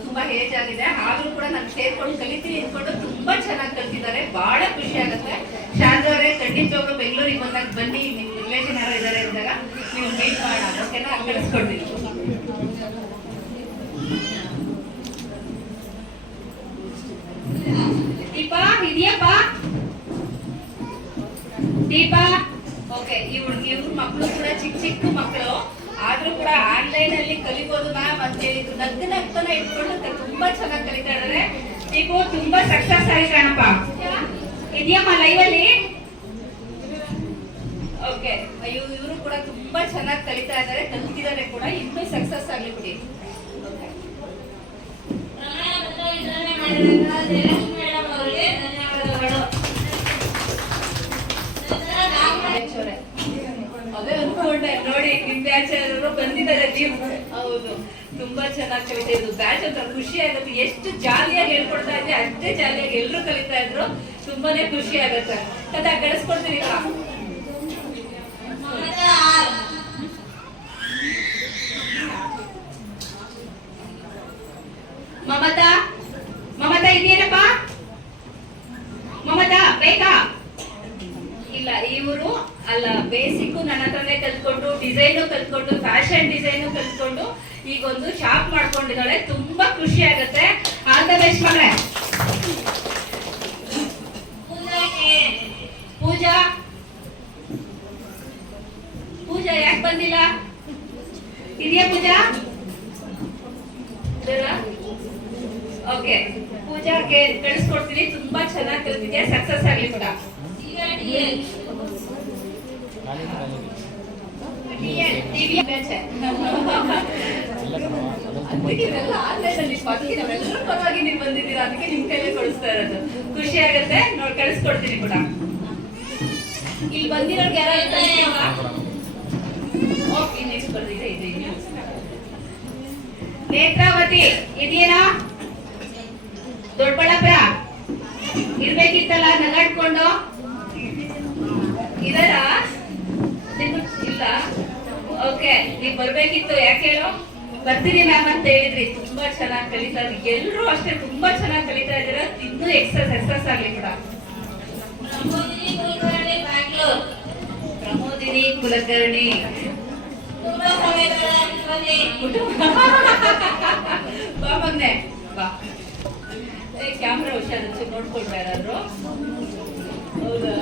A: ತುಂಬಾ ಏಜ್ ಆಗಿದೆ ಆದ್ರೂ ಕೂಡ ನಾನು ಸೇರ್ಕೊಂಡು ಕಲಿತೀನಿ ಅಂದ್ಕೊಂಡು ತುಂಬಾ ಚೆನ್ನಾಗಿ ಕಲ್ತಿದ್ದಾರೆ. ಬಹಳ ಖುಷಿ ಆಗುತ್ತೆ. ಶಾರದಾ ಅವರೇ ಖಂಡಿತವಾಗ್ಲು ಬೆಂಗಳೂರಿಗೆ ಬಂದಾಗ ಬನ್ನಿ. ನಿಮ್ ರಿಲೇಷನ್ ಯಾರು ಇದ್ದಾರೆ ಅಂದಾಗ ನೀವು ಮೀಟ್ ಮಾಡೋಣ. ಓಕೆನಾ ಕಳಿಸ್ಕೊಡ್ತೀನಿ ದೀಪಾ ಇದೆಯಪ್ಪ ದೀಪಾ. ಓಕೆ ಇವ್ರು ಇವ್ರ ಮಕ್ಕಳು ಕೂಡ ಚಿಕ್ಕ ಚಿಕ್ಕ ಮಕ್ಕಳು ಆದ್ರೂ ಕೂಡ ಆನ್ಲೈನ್ ಅಲ್ಲಿ ಕಲಿಬಹುದು ಮ್ಯಾಮ್ ಅಂತ ಹೇಳಿದ್ರು. ನಗ್ನ ನಗ್ತನ ಇಟ್ಕೊಂಡು ತುಂಬಾ ಚೆನ್ನಾಗಿ ಕಲಿತಾ ಇದಾರೆ. ದೀಪು ತುಂಬಾ ಸಕ್ಸಸ್ ಆಗಿ ಕಾಣಪ್ಪ. ಇದೆಯಮ್ಮ ಲೈವ್ ಅಲ್ಲಿ? ಓಕೆ ಇವರು ಕೂಡ ತುಂಬಾ ಚೆನ್ನಾಗಿ ಕಲಿತಾ ಇದ್ದಾರೆ ಕಲ್ತಿದ್ದಾರೆ ಕೂಡ. ಇನ್ನೂ ಸಕ್ಸಸ್ ಆಗ್ಲಿ ಬಿಡಿ. ಅದೇ ಅನ್ಕೊಂಡೆ ನೋಡಿ ನಿಮ್ ಬ್ಯಾಚ್ ಬಂದಿದ್ದಾರೆ ನೀವು ಹೌದು. ತುಂಬಾ ಚೆನ್ನಾಗಿ ಇದ್ರು. ಬ್ಯಾಚ್ ಅಂತ ಖುಷಿ ಆಗುತ್ತೆ. ಎಷ್ಟು ಜಾಲಿಯಾಗಿ ಹೇಳ್ಕೊಡ್ತಾ ಇದ್ರೆ ಅಷ್ಟೇ ಜಾಲಿಯಾಗಿ ಎಲ್ಲರೂ ಕಲಿತಾ ಇದ್ರು. ತುಂಬಾನೇ ಖುಷಿ ಆಗುತ್ತೆ. ಕದ ಕಳಿಸ್ಕೊಡ್ತೀನಿ ಮಮತಾ ಮಮತಾ ಇದೆಯೇನಪ್ಪ ಮಮತಾ ಬೇಕಾ ಇಲ್ಲ ಇವರು ಅಲ್ಲ ಬೇಸಿಕ್ ನನ್ನ ಹತ್ರನೇ ಕಲ್ತ್ಕೊಂಡು ಡಿಸೈನು ಕಲ್ತ್ಕೊಂಡು ಫ್ಯಾಷನ್ ಡಿಸೈನು ಕಲ್ತ್ಕೊಂಡು ಈಗ ಒಂದು ಶಾಪ್ ಮಾಡ್ಕೊಂಡಿದ್ದಾಳೆ. ತುಂಬಾ ಖುಷಿ ಆಗತ್ತೆ. ಆಲ್ ದ ಮಗಳೇ. ಪೂಜಾ. ಪೂಜಾ, ಯಾಕೆ ಬಂದಿಲ್ಲ? ಇದೆಯಾ ಪೂಜಾ? ಓಕೆ. ಪೂಜಾಗೆ ಕಳಿಸ್ಕೊಡ್ತೀನಿ. ತುಂಬಾ ಚೆನ್ನಾಗಿ ಕಲ್ತಿದ್ಯಾ. ಸಕ್ಸಸ್ ಆಗ್ಲಿ ಕೂಡ ಟಿವಿ ಬ್ಯಾಚ್ ಅದಕ್ಕೆ ಇವೆಲ್ಲ ಆನ್ಲೈನ್ ಅಲ್ಲಿ ಬಾಕಿ ನಾವೆಲ್ಲರೂ ಪರವಾಗಿ ನೀವು ಬಂದಿದ್ದೀರಾ ಅದಕ್ಕೆ ನಿಮ್ ಕೈಲೇ ಕಳಿಸ್ತಾ ಇರೋದು ಖುಷಿ ಆಗತ್ತೆ ನೋಡಿ ಕಳಿಸ್ಕೊಡ್ತೀನಿ ಕೂಡ ಇಲ್ಲಿ ಬಂದಿರೋರ್ಗೆ ಯಾರು ಓಕೆ ನೆಕ್ಸ್ಟ್ ಬರ್ದಿದೆ ಇದೆ. ನೇತ್ರಾವತಿ ಇದೆಯೇನಾ ದೊಡ್ಡಬಳ್ಳಾಪುರ. ಇರ್ಬೇಕಿತ್ತಲ್ಲ, ನಗಾಡ್ಕೊಂಡು? ಇದರ ಇಲ್ಲ ಓಕೆ ನೀವು ಬರ್ಬೇಕಿತ್ತು ಯಾಕೆ ಹೇಳೋ? ಬರ್ತೀನಿ ಮ್ಯಾಮ್ ಅಂತ ಹೇಳಿದ್ರಿ. ತುಂಬಾ ಚೆನ್ನಾಗಿ ಕಲಿತಾ ಇದ್ರಿ. ಎಲ್ಲರೂ ಅಷ್ಟೇ ತುಂಬಾ ಚೆನ್ನಾಗಿ ಕಲಿತಾ ಇದ್ದೀರ? ಇನ್ನೂ ಎಕ್ಸಸ್ ಎಕ್ಸಸ್ ಆಗ್ಲಿ ಕೂಡ. ಪ್ರಮೋದಿನಿ ಕುಲಕರ್ಣಿ ಬಾ ಮಗ್ನೆ ಬಾ. ಏ ಕ್ಯಾಮ್ರಾ ಹುಷಾರು ಯಾರಾದ್ರು ಹೌದಾ?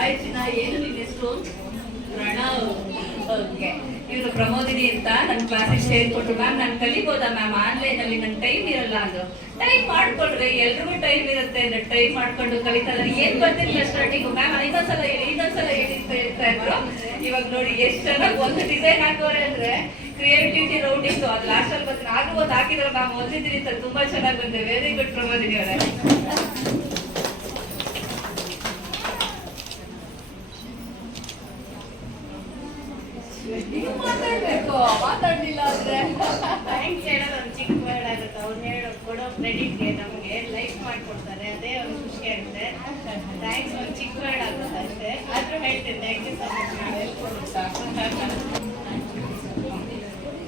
A: ಆಯ್ತು ನಾ ಏನು ನಿನ್ನ ಹೆಸರು ಪ್ರಣವ್ ಓಕೆ. ಇವರು ಪ್ರಮೋದಿನಿ ಅಂತ ನನ್ನ ಕ್ಲಾಸಿಗೆ ಸೇರ್ಕೊಟ್ರು ಮ್ಯಾಮ್ ನಾನು ಕಲಿಬೋದಾ ಮ್ಯಾಮ್ ಆನ್ಲೈನ್ ಅಲ್ಲಿ ನನ್ನ ಟೈಮ್ ಇರಲ್ಲ ಅಂದ್ರು. ಟೈಮ್ ಮಾಡ್ಕೊಳ್ರಿ ಎಲ್ರಿಗೂ ಟೈಮ್ ಇರುತ್ತೆ. ಟೈಮ್ ಮಾಡ್ಕೊಂಡು ಕಲಿತಾ ಇದ್ದಾರೆ ಏನ್ ಬರ್ತಿರ್ಲಿಲ್ಲ ಸ್ಟಾರ್ಟಿಂಗ್ ಮ್ಯಾಮ್ ಇನ್ನೊಂದ್ಸಲ ಹೇಳಿ ಇನ್ನೊಂದ್ಸಲ ಹೇಳಿ ಅಂತ ಹೇಳ್ತಾ ಇದ್ರು. ಇವಾಗ ನೋಡಿ ಎಷ್ಟು ಚೆನ್ನಾಗಿ ಒಂದು ಡಿಸೈನ್ ಹಾಕೋರೆ ಅಂದ್ರೆ ಕ್ರಿಯೇಟಿವಿಟಿ ರೌಂಡಿಂಗ್ ಅದು ಲಾಸ್ಟ್ ಅಲ್ಲಿ ಬರ್ತೀನಿ ಆದ್ರೂ ಒಂದು ಹಾಕಿದ್ರೆ ಮ್ಯಾಮ್ ಓದಿದ್ದೀನಿ ಅಂತ ತುಂಬಾ ಚೆನ್ನಾಗಿ ಬಂದೆ. ವೆರಿ ಗುಡ್ ಪ್ರಮೋದಿನಿ ಅವರೇ ನೀವು ಮಾತಾಡ್ಬೇಕು ಮಾತಾಡ್ಲಿಲ್ಲ ಅಂದ್ರೆ
D: ಥ್ಯಾಂಕ್ಸ್ ಹೇಳೋದು ಒಂದು ಚಿಕ್ಕ ವರ್ಡ್ ಆಗುತ್ತೆ ಅವ್ರು ಹೇಳೋ ಕೊಡೋ ಕ್ರೆಡಿಟ್ಗೆ ನಮಗೆ ಲೈಕ್ ಮಾಡ್ಕೊಡ್ತಾರೆ. ಅದೇ ಒಂದು ಖುಷಿ ಆಗುತ್ತೆ. ಥ್ಯಾಂಕ್ಸ್ ಒಂದು ಚಿಕ್ಕ ವರ್ಡ್ ಆಗುತ್ತೆ ಅಷ್ಟೇ. ಆದ್ರೂ ಹೇಳ್ತೀನಿ. Thank you so much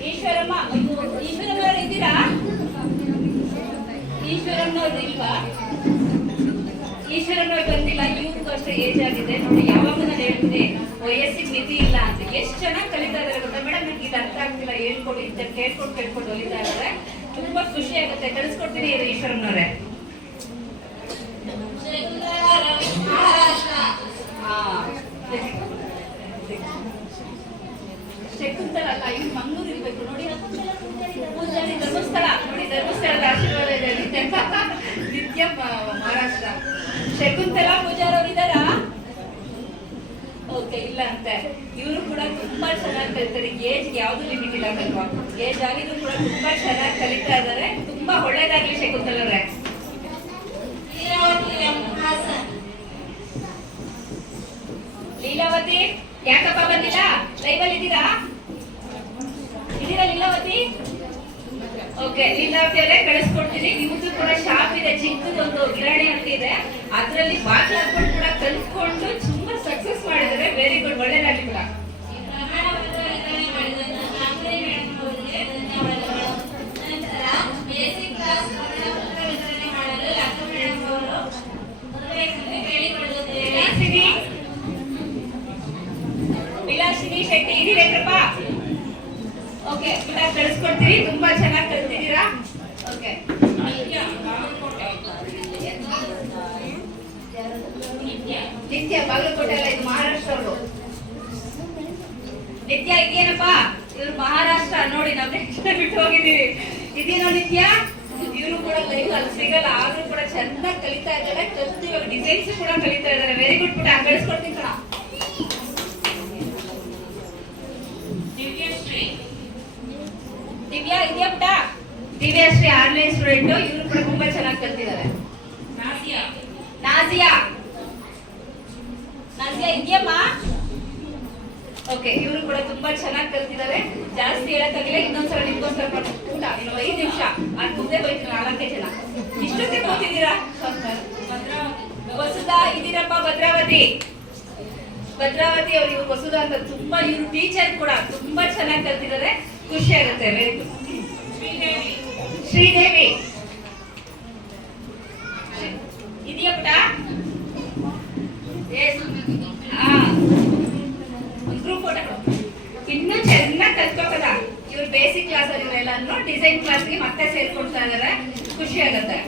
A: Eshwaramma ಅಯ್ಯೋ, ಈಶ್ವರಮ್ಮನವ್ರು ಇದ್ದೀರಾ? ಈಶ್ವರಮ್ಮನವ್ರು ಇಲ್ವಾ? ಈಶ್ವರಮ್ಮನವ್ರು ಬಂದಿಲ್ಲ. ಇವ್ರಿಗೂ ಅಷ್ಟೇ ಏಜ್ ಆಗಿದೆ. ನೋಡಿ ಯಾವಾಗ ನಾನು ಹೇಳ್ತೀನಿ ವಯಸ್ಸಿಗೆ ಮಿತಿ ಇಲ್ಲ ಅಂತ. ಎಷ್ಟು ಚೆನ್ನಾಗಿ ಕಲಿತಾ ಇದಾರೆ ಗೊತ್ತಾ? ಮೇಡಮ್ ನನಗೆ ಇದು ಅರ್ಥ ಆಗ್ತಿಲ್ಲ. ಹೇಳ್ಕೊಡಿ ಅಂತ ಕೇಳ್ಕೊಂಡು ಕೇಳ್ಕೊಂಡು ಹೊಲಿತಾ ಇದಾರೆ ತುಂಬಾ ಖುಷಿ ಆಗುತ್ತೆ. ಕಳಿಸ್ಕೊಡ್ತೀನಿ ಇರು ಶಕುಂತಲ ಅಲ್ಲ ಇವ್ರು ಮಂಗ್ಳೂರು ಇರ್ಬೇಕು ನೋಡಿ ಪೂಜಾರಿ ಧರ್ಮಸ್ಥಳ ನೋಡಿ ಧರ್ಮಸ್ಥಳದ ಆಶೀರ್ವಾದ ಇದೆ ನಿತ್ಯ ಮಹಾರಾಷ್ಟ್ರ ಶಕುಂತಲಾ ಪೂಜಾರವ್ರು ಇದ್ದಾರಾ ಓಕೆ ಇಲ್ಲ ಅಂತೆ ಇವರು ಕೂಡ ತುಂಬಾ ಚೆನ್ನಾಗಿ ಕಲಿತಾರೆ ಏಜ್ ಯಾವ್ದು ಲಿಮಿಟ್ ಇಲ್ಲ ಅಲ್ವಾ? ಏಜ್ ಆಗಿದ್ರು ಕೂಡ ತುಂಬಾ ಚೆನ್ನಾಗಿ ಕಲಿತಾ ಇದ್ದಾರೆ. ತುಂಬಾ ಒಳ್ಳೇದಾಗ್ಲಿ ಶಕುಂತಲವ್ರೆ ಲೀಲಾವತಿ, ಯಾಕಪ್ಪ ಬಂದಿಲ್ಲ? ಲೈವಲ್ಲಿ ಇದ್ದೀರಾ? ಇದೀರಾ ಲೀಲಾವತಿ? ಓಕೆ ಲೀಲಾವತಿ ಅವರೇ ಕಳಿಸ್ಕೊಡ್ತೀನಿ. ನಿಮ್ದು ಕೂಡ ಶಾಪ್ ಇದೆ ಚಿಕ್ಕದೊಂದು ಗಿರಣಿ ಅಂತ ಇದೆ. ಅದರಲ್ಲಿ ಬಾಗ್ಲ ಹಾಕೊಂಡು ಕೂಡ ಕಲ್ತ್ಕೊಂಡು ತುಂಬಾ ಸಕ್ಸಸ್ ಮಾಡಿದ್ದಾರೆ. ವೆರಿ ಗುಡ್ ಒಳ್ಳೆದಾಗಿ ಕೂಡ. ಓಕೆ ಕೂಡ ಕಳಿಸ್ಕೊಡ್ತೀವಿ ತುಂಬಾ ಚೆನ್ನಾಗಿ ಕಲ್ತಿದ್ದೀರಾ ಓಕೆ ನಿತ್ಯ, ಬಾಗಲಕೋಟೆ ಅಲ್ಲ, ಇದು ಮಹಾರಾಷ್ಟ್ರ ಅವರು. ನಿತ್ಯ ಇದೇನಪ್ಪ ಇವ್ರು ಮಹಾರಾಷ್ಟ್ರ ನೋಡಿ, ನಾವು ಬಿಟ್ಟು ಹೋಗಿದ್ದೀವಿ. ಇದೇನೋ ನಿತ್ಯ? ಇವರು ಕೂಡ ಲೈವ್ ಅಲ್ಲಿ, ಸಿಗಲ್ಲ. ಆದ್ರೂ ಕೂಡ ಚೆನ್ನಾಗಿ ಕಲಿತಾ ಇದ್ದಾರೆ. ಕಲ್ತು, ಇವಾಗ ಡಿಸೈನ್ಸ್ ಕೂಡ ಕಲಿತಾ ಇದ್ದಾರೆ. ವೆರಿ ಗುಡ್ ಪುಟ. ಕಳಿಸ್ಕೊಡ್ತೀನಿ ಕಣ. ದಿವ್ಯಾ ಇದೆಯಾ ಪುಟ ದಿವ್ಯಾಶ್ರೀ ಆನ್ಲೈನ್ ಸ್ಟೂಡೆಂಟ್. ಇವರು ಕೂಡ ತುಂಬಾ ಚೆನ್ನಾಗಿ ಕಲ್ತಿದ್ದಾರೆ. ನಾಜಿಯಾ ನಾಜಿಯಾ ಇದೆಯಮ್ಮ? ಓಕೆ ಇವರು ಕೂಡ ತುಂಬಾ ಚೆನ್ನಾಗಿ ಕಲ್ತಿದ್ದಾರೆ. ಜಾಸ್ತಿ ಹೇಳಕ್ಕಾಗಿಲ್ಲ ಇನ್ನೊಂದ್ಸಲ ನಿಮ್ಗೋಸ್ಕರ ಊಟ ಇನ್ನು ಐದು ನಿಮಿಷ. ಅದ್ ಮುಂದೆ ಹೋಯ್ತು ನಾಲ್ಕೇ ಜನ. ಇಷ್ಟೊತ್ತಿಗೆ ಕೂತಿದ್ದೀರಾ? ವಸುಧಾ ಇದೀರಪ್ಪ ಭದ್ರಾವತಿ. ಭದ್ರಾವತಿ ಅವರು ಇವ್ರು ವಸುಧಾ ಅಂತ ತುಂಬಾ ಇವ್ರು ಟೀಚರ್ ಕೂಡ ತುಂಬಾ ಚೆನ್ನಾಗಿ ಕಲ್ತಿದ್ದಾರೆ. ಖುಷಿ ಆಗುತ್ತೆ ವೆರಿ ಗುಡ್ ಶ್ರೀದೇವಿ. ಇದೆಯಾ ಪುಟ? ಗ್ರೂಪ್ ಫೋಟೋ ಇನ್ನೂ ಚೆನ್ನಾಗಿ ಕಲ್ತ್ಕೋಕದ ಇವ್ರು ಬೇಸಿಕ್ ಕ್ಲಾಸ್ ಇವರೆಲ್ಲರೂ ಡಿಸೈನ್ ಕ್ಲಾಸ್ಗೆ ಮತ್ತೆ ಸೇರ್ಕೊಳ್ತಾ ಇದಾರೆ. ಖುಷಿ ಆಗುತ್ತೆ.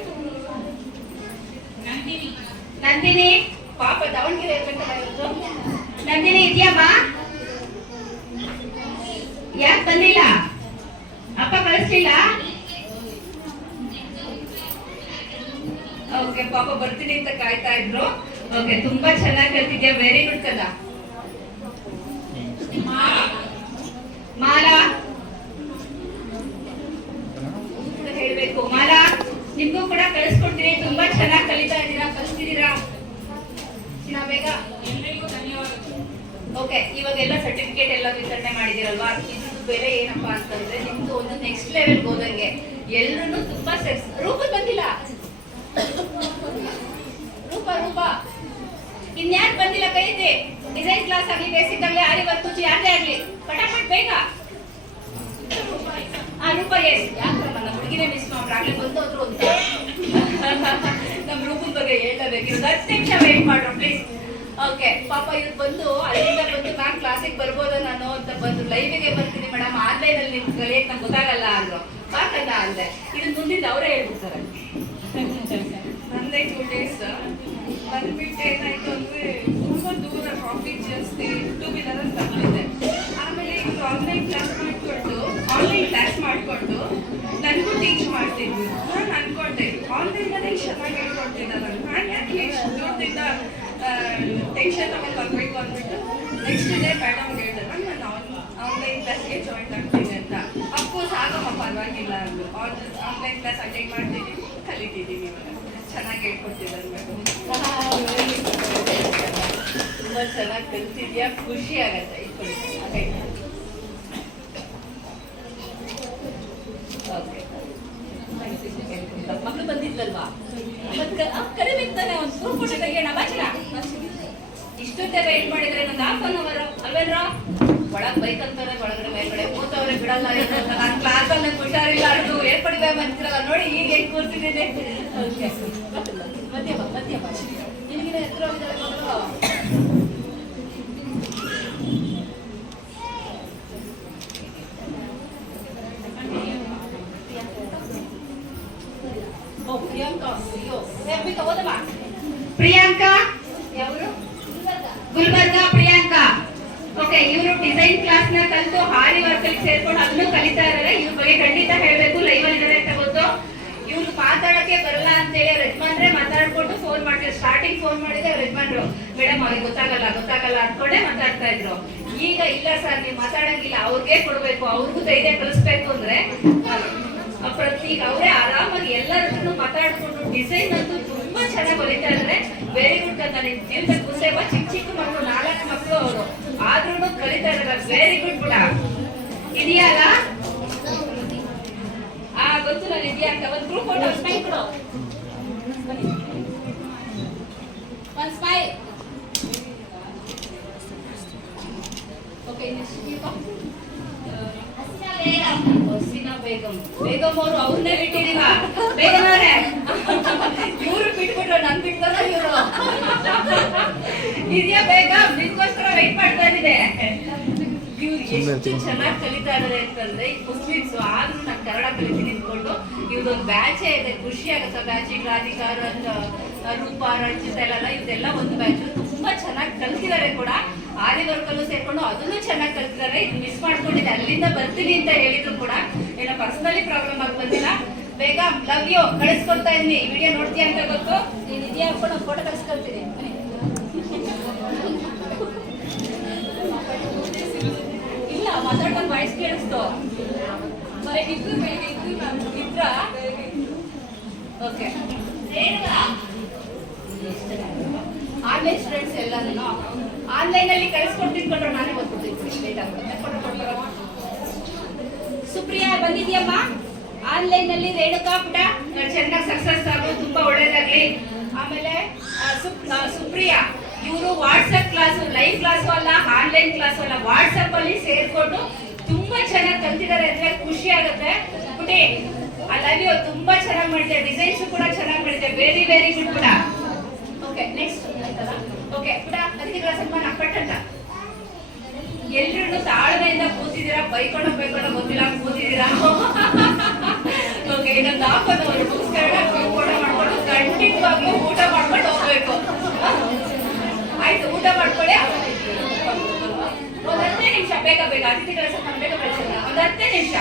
A: ನಂದಿನಿ. ಪಾಪ ದಾವಣಗೆರೆ ಇರ್ಬೇಕಲ್ಲ ನಂದಿನಿ ಇದೆಯಮ್ಮ ಯಾಕೆ ಬಂದಿಲ್ಲ? ಅಪ್ಪ ಕಳಿಸ್ಲಿಲ್ಲ? ಓಕೆ ಪಾಪ ಬರ್ತೀನಿ ಅಂತ ಕಾಯ್ತಾ ಇದ್ರು. ಓಕೆ ತುಂಬಾ ಚೆನ್ನಾಗಿ ಕಲ್ತಿದ್ಯಾ ವೆರಿ ಗುಡ್ ಕದ ಮಾಲಾ? ಹೇಳ್ಬೇಕು. ಮಾಲಾ ನಿಮ್ಗೂ ಕೂಡ ಕಳಿಸ್ಕೊಡ್ತೀನಿ. ತುಂಬಾ ಚೆನ್ನಾಗಿ ಕಲಿತಾ ಇದ್ದೀರಾ? ಕಲಿಸ್ತಿದ್ದೀರಾ? ಬೇಗ. ಓಕೆ ಇವಾಗೆಲ್ಲ ಸರ್ಟಿಫಿಕೇಟ್ ಎಲ್ಲ ವಿತರಣೆ ಮಾಡಿದಿರಲ್ವಾ ಬೆಲೆ ಏನಪ್ಪಾ ಅಂತಂದ್ರೆ ನಿಮ್ದು ಒಂದು ನೆಕ್ಸ್ಟ್ ಲೆವೆಲ್ ಹೋದಂಗೆ ಎಲ್ಲರೂ ತುಂಬಾ ಸೆಕ್ಸ್ ರೂಪ ಬಂದಿಲ್ಲ. ರೂಪ ರೂಪ. ಇನ್ಯಾಕ್ ಬಂದಿಲ್ಲ ಕೈ ಡಿಸೈನ್ ಕ್ಲಾಸ್ ಆಗ್ಲಿ ಬೇಸಿಕ್ ಆಗ್ಲಿ ಆರಿ ವರ್ಕ್ ಯಾರದೇ ಆಗಲಿ. ಪಟಾಪಟ್ ಬೇಗ. ಆ ರೂಪ ಎಸ್ ಯಾಕಮ್ಮ ನಮ್ಮ ಹುಡುಗಿನೇ ಮಿಸ್ ಮಾಡ್ರು ಆಗ್ಲಿ ಅಂತ. ನಮ್ಮ ರೂಪದ ಬಗ್ಗೆ ಹೇಳಬೇಕು ಹತ್ತು ನಿಮಿಷ ವೇಟ್ ಮಾಡ್ರು ಪ್ಲೀಸ್ ಓಕೆ, ಪಾಪ ಇವ್ರು ಬಂದು ಅಲ್ಲಿಂದ ಬಂದು ಮ್ಯಾಮ್ ಕ್ಲಾಸಿಗೆ ಬರ್ಬೋದಾ ನಾನು ಅಂತ ಬಂದು ಲೈವಿಗೆ ಬರ್ತೀನಿ ಮೇಡಮ್ ಆನ್ಲೈನ್ ಅಲ್ಲಿ ನಿಮ್ಗೆ ಕಲಿಯಕ್ ನಂಗೆ ಗೊತ್ತಾಗಲ್ಲ ಅಂದ್ರು. ಬಾಕಲ್ಲ ಅಂದೆ. ಇದನ್ನ ಮುಂದಿಂದ ಅವರೇ ಹೇಳ್ಬಿಡ್ತಾರೆ.
D: ನಂದೇ ಟೂ ಡೇಸ್ ಬಂದ್ಬಿಟ್ಟು ಏನಾಯ್ತು ಅಂದ್ರೆ ತುಂಬಾ ದೂರ ಟ್ರಾಫಿಕ್ ಜಾಸ್ತಿ ಟೂ ವೀಲರ್ ಬಂದಿದ್ದೆ. ಆಮೇಲೆ ಇವ್ರು ಆನ್ಲೈನ್ ಕ್ಲಾಸ್ ಮಾಡ್ಕೊಂಡು ಆನ್ಲೈನ್ ಕ್ಲಾಸ್ ಮಾಡಿಕೊಂಡು ನನಗೂ ಟೀಚ್ ಮಾಡ್ತಿದ್ವಿ ನಾನು ಅನ್ಕೊಂಡೆ ಆನ್ಲೈನ್ ಅಲ್ಲಿ ಚೆನ್ನಾಗಿ ಹೇಳ್ಕೊಡ್ತಿದ್ದಾರೆ ನಾನು ಯಾಕೆ ಇಷ್ಟು ದೂರದಿಂದ ಟೆನ್ಷನ್ ತಗೊಂಡು ಬರ್ಬೇಕು ಅಂದ್ಬಿಟ್ಟು ನೆಕ್ಸ್ಟ್ ಡೇ ಮೇಡಮ್ ಹೇಳಿದೆ ನಾನು ಆನ್ಲೈನ್ ಕ್ಲಾಸ್ಗೆ ಜಾಯಿನ್ ಆಗ್ತೀನಿ ಅಂತ ಅಫ್ಕೋರ್ಸ್ ಆಗಮ್ಮ ಪರವಾಗಿಲ್ಲ ಅಂದ್ರು ಆನ್ಲೈನ್ ಕ್ಲಾಸ್ ಅಟೆಂಡ್ ಮಾಡ್ತೀನಿ ಕಲಿತಿದ್ದೀವಿ ಚೆನ್ನಾಗಿ ಹೇಳ್ಕೊಡ್ತಿದ್ದಾರೆ ಮೇಡಮ್
A: ತುಂಬಾ ಚೆನ್ನಾಗಿ ಕಲ್ತಿದ್ಯಾ? ಖುಷಿ ಆಗತ್ತೆ ಓಕೆ ಮಕ್ಕಳು ಬಂದಿದ್ಲಲ್ವಾ? ಕರಿಬೇಕು ತಾನೆ ಒಂದು ಗ್ರೂಪ್ ಫೋಟೋ ತೆಗಿಯೋಣ ಬಾಚಲ ಇಷ್ಟೊತ್ತೆ ವೇಟ್ ಮಾಡಿದ್ರೆ ಒಂದು ಹಾಫ್ ಅನ್ ಅವರ್ ಅಲ್ವೇನ್ರ? ಬಿಡಲ್ಲ ನಾನು ಕ್ಲಾಸ್ ಅಲ್ಲಿ ಹುಷಾರಿಲ್ಲ. ಅದು ನೋಡಿ ಈಗ ಹೆಂಗ್ ಕೂರ್ತಿದ್ದೀನಿ. ಮಧ್ಯ ಮಧ್ಯ ಪ್ರಿಯಾಂಕಾ? ಗುಲ್ಬರ್ಗ ಪ್ರಿಯಾಂಕಾ. ಓಕೆ ಇವರು ಡಿಸೈನ್ ಕ್ಲಾಸ್ನ ಕಲಿತು ಹಾರಿ ವರ್ಕಲ್ಲಿ ಸೇರ್ಕೊಂಡು ಅದನ್ನು ಕಲಿತಾ ಇದಾರೆ ಇವ್ರ ಬಗ್ಗೆ ಖಂಡಿತ ಹೇಳ್ಬೇಕು ಲೈವ್ ಅಲ್ಲಿ ಅಂತ ಗೊತ್ತು. ಇವ್ರು ಮಾತಾಡಕ್ಕೆ ಬರಲ್ಲ ಅಂತೇಳಿ ಅವ್ರ ಯಜಮಾನ್ರೆ ಮಾತಾಡ್ಕೊಂಡು ಫೋನ್ ಮಾಡ್ತಾರೆ ಸ್ಟಾರ್ಟಿಂಗ್ ಫೋನ್ ಮಾಡಿದ್ರೆ ಅವ್ರ ಯಜಮಾನ್ರು ಮೇಡಮ್, ಅವ್ರಿಗೆ ಗೊತ್ತಾಗಲ್ಲ ಗೊತ್ತಾಗಲ್ಲ ಅನ್ಕೊಂಡೆ ಮಾತಾಡ್ತಾ ಇದ್ರು. ಈಗ ಇಲ್ಲ ಸರ್, ನೀವು ಮಾತಾಡಂಗಿಲ್ಲ, ಅವ್ರಿಗೆ ಕೊಡ್ಬೇಕು, ಅವ್ರಿಗೂ ಧೈರ್ಯ ಕಲಿಸ್ಬೇಕು ಅಂದ್ರೆ ಪ್ರತಿ ಅವರೇ ಆರಾಮಾಗಿ ಎಲ್ಲರ ಹತ್ರನೂ ಮಾತಾಡ್ಕೊಂಡು ಡಿಸೈನ್ ಅಂತೂ ತುಂಬಾ ಚೆನ್ನಾಗಿ ಹೊಲಿತಾ ಇದ್ರೆ. ವೆರಿ ಗುಡ್ ಅಂತ ನಿನ್ ಜೀವನದ ಮುಂದೆ ಚಿಕ್ಕ ಚಿಕ್ಕ ಮಕ್ಕಳು ನಾಲ್ಕು ಮಕ್ಕಳು ಅವರು. ಆದ್ರೂ ಕಲಿತಾ ಇದಾರೆ. ವೆರಿ ಗುಡ್ ಬಿಡ ಇದೆಯಲ್ಲ ಆ ಗೊತ್ತು ನಾನು ಇದೆಯಾ ಅಂತ ಒಂದು ಗ್ರೂಪ್ ಫೋಟೋ ಸ್ಮೈಲ್ ಕೊಡು. ಒಂದು ಸ್ಮೈಲ್ ಓಕೆ ಹಸಿನಾ ಬೇಗಂ. ಬೇಗಂ. ಅವರು ಅವ್ರನ್ನೇ ಬಿಟ್ಟಿದೀವ ಬೇಗಂ ಅವರೇ ಇವ್ರು ಬಿಟ್ಬಿಟ್ರು ನನ್ ಬಿಟ್ಟಾರ ಇವರು ಇದೆಯಾ ಬೇಗಂ? ನಿನ್ಗೋಸ್ಕರ ವೆಯ್ಟ್ ಮಾಡ್ತಾ ಇದೆ ಇವ್ರು ಎಷ್ಟು ಚೆನ್ನಾಗಿ ಕಲಿತಾ ಇದಾರೆ ಅಂತಂದ್ರೆ ಈ ಮುಸ್ಲಿಮ್ಸ್ ಆದ್ರೂ ನಾನು ಕನ್ನಡ ಕಲಿತೀನಿ ಅಂದ್ಕೊಂಡು ಇವ್ರದೊಂದು ಬ್ಯಾಚೇ ಇದೆ. ಖುಷಿ ಆಗುತ್ತೆ ಬ್ಯಾಚ್ ಈಗ ರಾಧಿಕಾ ರಂಜ ರೂಪ ರಂಜಿತ ಎಲ್ಲ ಇದೆಲ್ಲ ಒಂದು ಬ್ಯಾಚ್ ತುಂಬಾ ಚೆನ್ನಾಗಿ ಕಲ್ತಿದ್ದಾರೆ ಕೂಡ. ಆರಿ ವರ್ಕಲ್ಲೂ ಸೇರ್ಕೊಂಡು ಅದನ್ನು ಚೆನ್ನಾಗಿ ಕಲ್ತಿದ್ದಾರೆ ಇದು ಮಿಸ್ ಮಾಡ್ಕೊಂಡಿದ್ದೆ. ಅಲ್ಲಿಂದ ಬರ್ತೀನಿ ಅಂತ ಹೇಳಿದ್ರು ಕೂಡ. ಏನೋ ಪರ್ಸನಲಿ ಪ್ರಾಬ್ಲಮ್ ಆಗಿ ಬಂದಿಲ್ಲ. ಬೇಗ ಲವ್ ಯು. ಕಳಿಸ್ಕೊಡ್ತಾ ಇದೀನಿ ವಿಡಿಯೋ ನೋಡ್ತೀಯ ಅಂತ ಗೊತ್ತು? ಇದೆಯಾ ಹಾಕೊಂಡು ಫೋಟೋ ಕಳಿಸ್ಕೊಳ್ತೀನಿ. ಬನ್ನಿ. ಇಲ್ಲ ಮಾತಾಡ್ಕೊಂಡು ವಾಯ್ಸ್ ಕೇಳಿಸ್ತು. ಮೇಲೆ ಇದ್ರ ಓಕೆ ಆನ್ಲೈನ್ ಸ್ಟೂಡೆಂಟ್ಸ್ ಎಲ್ಲರೂ ಆನ್ಲೈನ್ ಅಲ್ಲಿ ಕಳಿಸ್ಕೊಡ್ತೀನಿ ಕೊಟ್ರು ನಾನೇ ಓದ್ಕೊಡ್ತೀನಿ ಲೇಟ್ ಫೋಟೋ ಸುಪ್ರಿಯಾ ಬಂದಿದ್ಯಮ್ಮ? ಆನ್ಲೈನ್ ಅಲ್ಲಿ ರೇಣುಕಾ ಪುಟ? ಚೆನ್ನಾಗಿ ಸಕ್ಸಸ್ ಆಗು ತುಂಬಾ ಒಳ್ಳೇದಾಗ್ಲಿ. ಆಮೇಲೆ ಸುಪ್ರಿಯಾ, ಇವರು ವಾಟ್ಸಪ್ ಕ್ಲಾಸ್ ಲೈವ್ ಕ್ಲಾಸ್ ಅಲ್ಲ ಆನ್ಲೈನ್ ಕ್ಲಾಸ್ ಅಲ್ಲ ವಾಟ್ಸಪ್ ಅಲ್ಲಿ ಸೇರ್ಕೊಂಡು ತುಂಬಾ ಚೆನ್ನಾಗಿ ಕಲ್ತಿದ್ದಾರೆ ಅಂದ್ರೆ ಖುಷಿ ಆಗುತ್ತೆ. ಪುಟಿ ಐ ಲವ್ ಯು ತುಂಬಾ ಚೆನ್ನಾಗಿ ಮಾಡಿದೆ. ಡಿಸೈನ್ಸ್ ಕೂಡ ಚೆನ್ನಾಗಿ ಮಾಡಿದೆ. ವೆರಿ ವೆರಿ ಗುಡ್ ಪುಟ. ಓಕೆ ನೆಕ್ಸ್ಟ್ ಓಕೆ ಪುಟ, ಅದಕ್ಕೆ ಕ್ಲಾಸ್ ಅಮ್ಮ ಪಟ್ಟಂತ ಎಲ್ರು ತಾಳ್ಮೆಯಿಂದ ಕೂತಿದ್ದೀರಾ? ಬೈಕೊಂಡು ಬೈಕೊಂಡು ಗೊತ್ತಿಲ್ಲ, ಕೂತಿದ್ದೀರಾ? ಓಕೆ ಹಾಫ್ ಒಂದು ಪುಸ್ತಕ ಮಾಡ್ಕೊಂಡು ಖಂಡಿತವಾಗ್ಲೂ ಊಟ ಮಾಡ್ಕೊಂಡು ಹೋಗ್ಬೇಕು. ಆಯ್ತು, ಊಟ ಮಾಡ್ಕೊಳ್ಳಿ. ಒಂದ್ ಹತ್ತೇ ನಿಮಿಷ, ಬೇಗ ಬೇಗ, ಅತಿಥಿಗಳ ಬೇಗ ಬೆಳೆಸಿಲ್ಲ ಒಂದ್ ಹತ್ತೇ ನಿಮಿಷ.